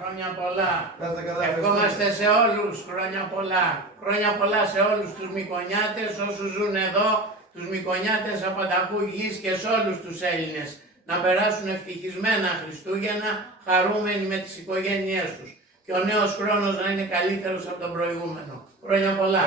Χρόνια πολλά. Ευχόμαστε σε όλους χρόνια πολλά. Χρόνια πολλά σε όλους τους Μυκονιάτες, όσους ζουν εδώ, τους Μυκονιάτες απανταχού γης και σε όλους τους Έλληνες. Να περάσουν ευτυχισμένα Χριστούγεννα, χαρούμενοι με τις οικογένειές τους. Και ο νέος χρόνος να είναι καλύτερος από τον προηγούμενο. Χρόνια πολλά.